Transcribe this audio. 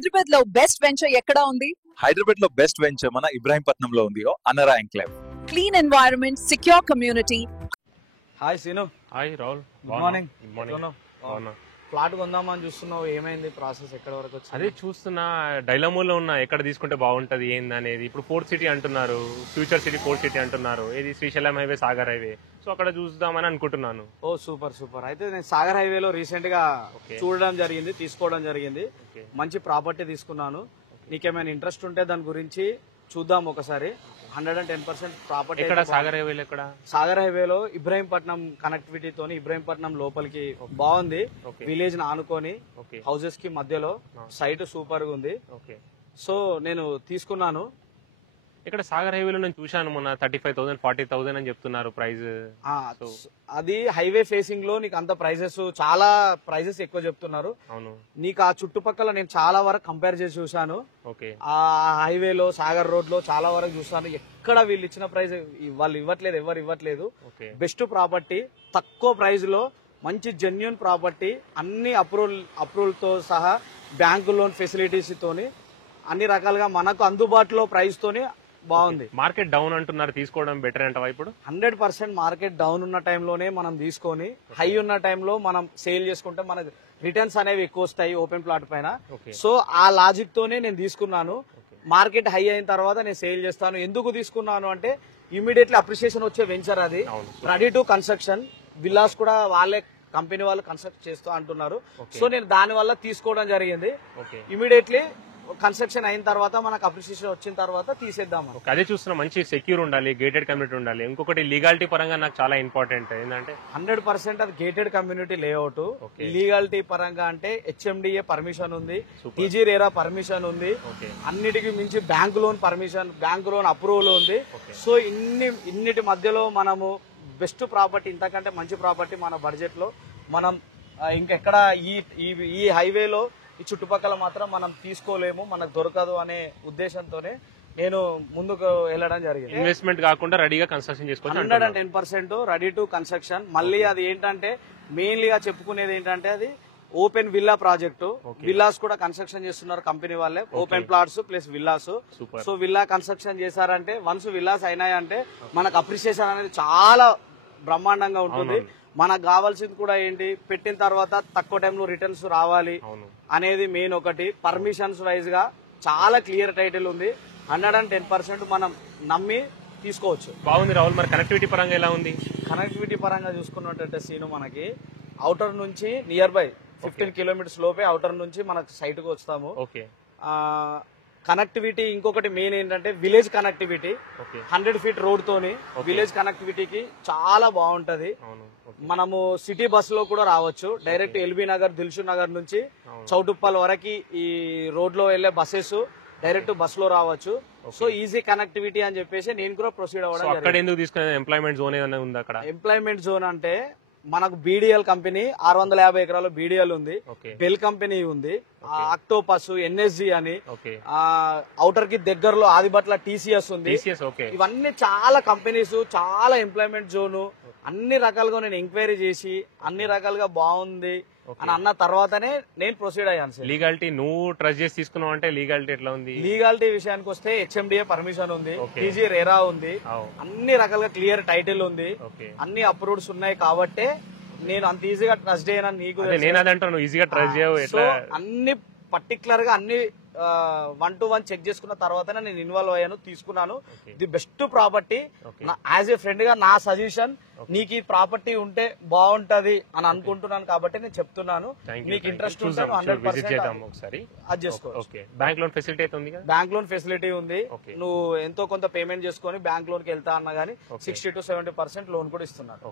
హైదరాబాద్ లో best venture ఎక్కడ ఉంది? హైదరాబాద్ లో బెస్ట్ వెంచర్ మన ఇబ్రాహీంపట్నంలో ఉంది Anara enclave. Clean environment, secure community. Hi Seenu. Hi Rahul. Good morning. Good morning. Flat కొందామని చూస్తున్నావు, ఏమైంది ప్రాసెస్, ఎక్కడ వరకు వచ్చింది? అదే చూస్తున్నా, డైలమోలో ఉన్నా ఎక్కడ తీసుకుంటే బాగుంటది ఏంది అనేది. ఇప్పుడు ఫోర్త్ సిటీ అంటున్నారు, ఫ్యూచర్ సిటీ ఫోర్త్ సిటీ అంటున్నారు, ఇది Srisailam highway, Sagar highway. So అక్కడ చూద్దామని అనుకుంటున్నాను. ఓ సూపర్ సూపర్. అయితే నేను సాగర్ హైవేలో రీసెంట్ గా చూడడం జరిగింది, తీసుకోవడం జరిగింది. మంచి ప్రాపర్టీ తీసుకున్నాను. నీకేమైనా ఇంట్రెస్ట్ ఉంటే దాని గురించి చూద్దాం ఒకసారి. 110% ప్రాపర్టీ. ఎక్కడ సాగర్ హైవేలో? ఎక్కడ? సాగర్ హైవేలో ఇబ్రాహీంపట్నం కనెక్టివిటీ తోని ఇబ్రాహీంపట్నం లోపలికి బాగుంది. విలేజ్ ని ఆనుకొని హౌసెస్ కి మధ్యలో సైట్ సూపర్ గా ఉంది. సో నేను తీసుకున్నాను. ఇక్కడ సాగర్ హైవేలో నేను చూశాను మొన్న 35,000 40,000 అని చెప్తున్నారు ప్రైస్. అది హైవే ఫేసింగ్ లో నీకు అంత ప్రైజెస్, చాలా ప్రైజెస్ ఎక్కువ చెప్తున్నారు. అవును. నీకు ఆ చుట్టుపక్కల నేను చాలా వరకు కంపేర్ చేసి చూసాను. ఆ హైవేలో సాగర్ రోడ్ లో చాలా వరకు చూసాను. ఎక్కడ వీళ్ళు ఇచ్చిన ప్రైస్ వాళ్ళు ఇవ్వట్లేదు, ఎవరు ఇవ్వట్లేదు. బెస్ట్ ప్రాపర్టీ, తక్కువ ప్రైస్ లో మంచి జెన్యూన్ ప్రాపర్టీ, అన్ని అప్రూవల్ తో సహా బ్యాంకు లోన్ ఫెసిలిటీస్ తోని అన్ని రకాలుగా మనకు అందుబాటులో ప్రైస్ తోని బాగుంది. మార్కెట్ డౌన్ అంటున్నారు, తీసుకోవడం బెటర్ అంటవా? ఇప్పుడు 100% మార్కెట్ డౌన్ ఉన్న టైంలోనే మనం తీసుకొని హై ఉన్న టైంలో మనం సేల్ చేసుకుంటే మనకు రిటర్న్స్ అనేవి ఎక్కువ వస్తాయి ఓపెన్ ప్లాట్ పైన. సో ఆ లాజిక్ తోనే నేను తీసుకున్నాను. మార్కెట్ హై అయిన తర్వాత నేను సేల్ చేస్తాను. ఎందుకు తీసుకున్నాను అంటే ఇమీడియట్లీ అప్రిషియేషన్ వచ్చే వెంచర్ అది. రెడీ టు కన్స్ట్రక్షన్ విల్లాస్ కూడా వాళ్ళే కంపెనీ వాళ్ళు కన్స్ట్రక్ట్ చేస్తూ అంటున్నారు. సో నేను దాని వల్ల తీసుకోవడం జరిగింది. ఇమీడియట్లీ కన్స్ట్రక్షన్ అయిన తర్వాత మనకు అప్రిషియేషన్ వచ్చిన తర్వాత తీసేద్దాం. అదే చూస్తున్నా, మంచి సెక్యూర్ ఉండాలి, గేటెడ్ కమ్యూనిటీ ఉండాలి. ఇంకొకటి లీగాలిటీ పరంగా నాకు చాలా ఇంపార్టెంట్. ఏంటంటే 100% అది గేటెడ్ కమ్యూనిటీ లేఅవుట్. లీగాలిటీ పరంగా అంటే HMDA పర్మిషన్ ఉంది, టీజీ రేరా పర్మిషన్ ఉంది, అన్నిటికీ మించి bank loan permission, bank loan approval ఉంది. సో ఇన్నిటి మధ్యలో మనము బెస్ట్ ప్రాపర్టీ, ఇంతకంటే మంచి ప్రాపర్టీ మన బడ్జెట్ లో మనం ఇంకెక్కడ ఈ హైవేలో ఈ చుట్టుపక్కల మాత్రం మనం తీసుకోలేము, మనకు దొరకదు అనే ఉద్దేశంతోనే నేను ముందుకు వెళ్ళడం జరిగింది. ఇన్వెస్ట్మెంట్ కాకుండా రెడీగా కన్స్ట్రక్షన్ చేసుకోవచ్చు. 110% రెడీ టు కన్స్ట్రక్షన్. మళ్ళీ అది ఏంటంటే మెయిన్లీగా చెప్పుకునేది ఏంటంటే అది ఓపెన్ విల్లా ప్రాజెక్టు. విల్లాస్ కూడా కన్స్ట్రక్షన్ చేస్తున్నారు కంపెనీ వాళ్ళే. Open plots plus villas. So villa construction చేశారంటే వన్స్ విల్లాస్ అయినాయంటే మనకు అప్రిషియేషన్ అనేది చాలా బ్రహ్మాండంగా ఉంటుంది. మనకు కావాల్సింది కూడా ఏంటి, పెట్టిన తర్వాత తక్కువ టైంలో రిటర్న్స్ రావాలి అనేది మెయిన్. ఒకటి పర్మిషన్స్ వైజ్ గా చాలా క్లియర్ టైటిల్ ఉంది. 110% మనం నమ్మి తీసుకోవచ్చు. బాగుంది రాహుల్. మరి కనెక్టివిటీ పరంగా ఎలా ఉంది? కనెక్టివిటీ పరంగా చూసుకున్నట్టు సీను, మనకి అవుటర్ నుంచి నియర్ బై 15 కిలోమీటర్స్ లోపే అవుటర్ నుంచి మనకు సైట్ కు వస్తాము. కనెక్టివిటీ ఇంకొకటి మెయిన్ ఏంటంటే విలేజ్ కనెక్టివిటీ. 100 ఫీట్ రోడ్ తోని విలేజ్ కనెక్టివిటీకి చాలా బాగుంటది. మనము సిటీ బస్ లో కూడా రావచ్చు. డైరెక్ట్ ఎల్బీ నగర్, దిల్షు నగర్ నుంచి చౌటుప్పల్ వరకు ఈ రోడ్ లో వెళ్లే బస్సెస్ డైరెక్ట్ బస్ లో రావచ్చు. సో ఈజీ కనెక్టివిటీ అని చెప్పేసి నేను కూడా ప్రొసీడ్ అవ్వడం. అక్కడ ఎందుకు తీసుకునే ఎంప్లాయ్మెంట్ జోన్ ఏదైనా ఉంది అక్కడ? ఎంప్లాయ్మెంట్ జోన్ అంటే మనకు BDL కంపెనీ 650 ఎకరాలు BDL ఉంది, బెల్ కంపెనీ ఉంది, ఆక్టోపస్, NSG అని, ఔటర్ కి దగ్గరలో ఆదిబట్ల TCS ఉంది. ఇవన్నీ చాలా కంపెనీస్, చాలా ఎంప్లాయ్మెంట్ జోన్. అన్ని రకాలుగా నేను ఎంక్వైరీ చేసి అన్ని రకాలుగా బాగుంది అని అన్న తర్వాతనే నేను ప్రొసీడ్ అయ్యాను సార్. లీగాలిటీ నువ్వు ట్రస్ట్ చేసి తీసుకున్నావు అంటే లీగాలిటీ ఎట్లా ఉంది? లీగాలిటీ విషయానికి వస్తే HMDA పర్మిషన్ ఉంది, టీజీ రేరా ఉంది, అన్ని రకాలుగా క్లియర్ టైటిల్ ఉంది, అన్ని అప్రూవ్డ్స్ ఉన్నాయి. కాబట్టి నేను అంత ఈజీగా ట్రస్ట్ చేయను. నీకు నేను అదంటాను, ఈజీగా ట్రస్ట్ చేయవు. అన్ని పర్టికులర్ గా అన్ని 1 to 1 చెక్ చేసుకున్న తర్వాతనే నేను ఇన్వాల్వ్ అయ్యాను, తీసుకున్నాను. The best property. As a friend గా నా సజెషన్, నీకు ఈ ప్రాపర్టీ ఉంటే బాగుంటది అని అనుకుంటున్నాను కాబట్టి నేను చెప్తున్నాను. మీకు ఇంట్రెస్ట్ ఉంటే 100% అది చేసుకోవచ్చు. బ్యాంక్ లోన్ ఫెసిలిటీ అయితే ఉంది? బ్యాంక్ లోన్ ఫెసిలిటీ ఉంది. నువ్వు ఎంతో కొంత పేమెంట్ చేసుకుని బ్యాంక్ లోన్ కి వెళ్తా అన్నా గానీ 60 to 70% లోన్ కూడా ఇస్తున్నారు.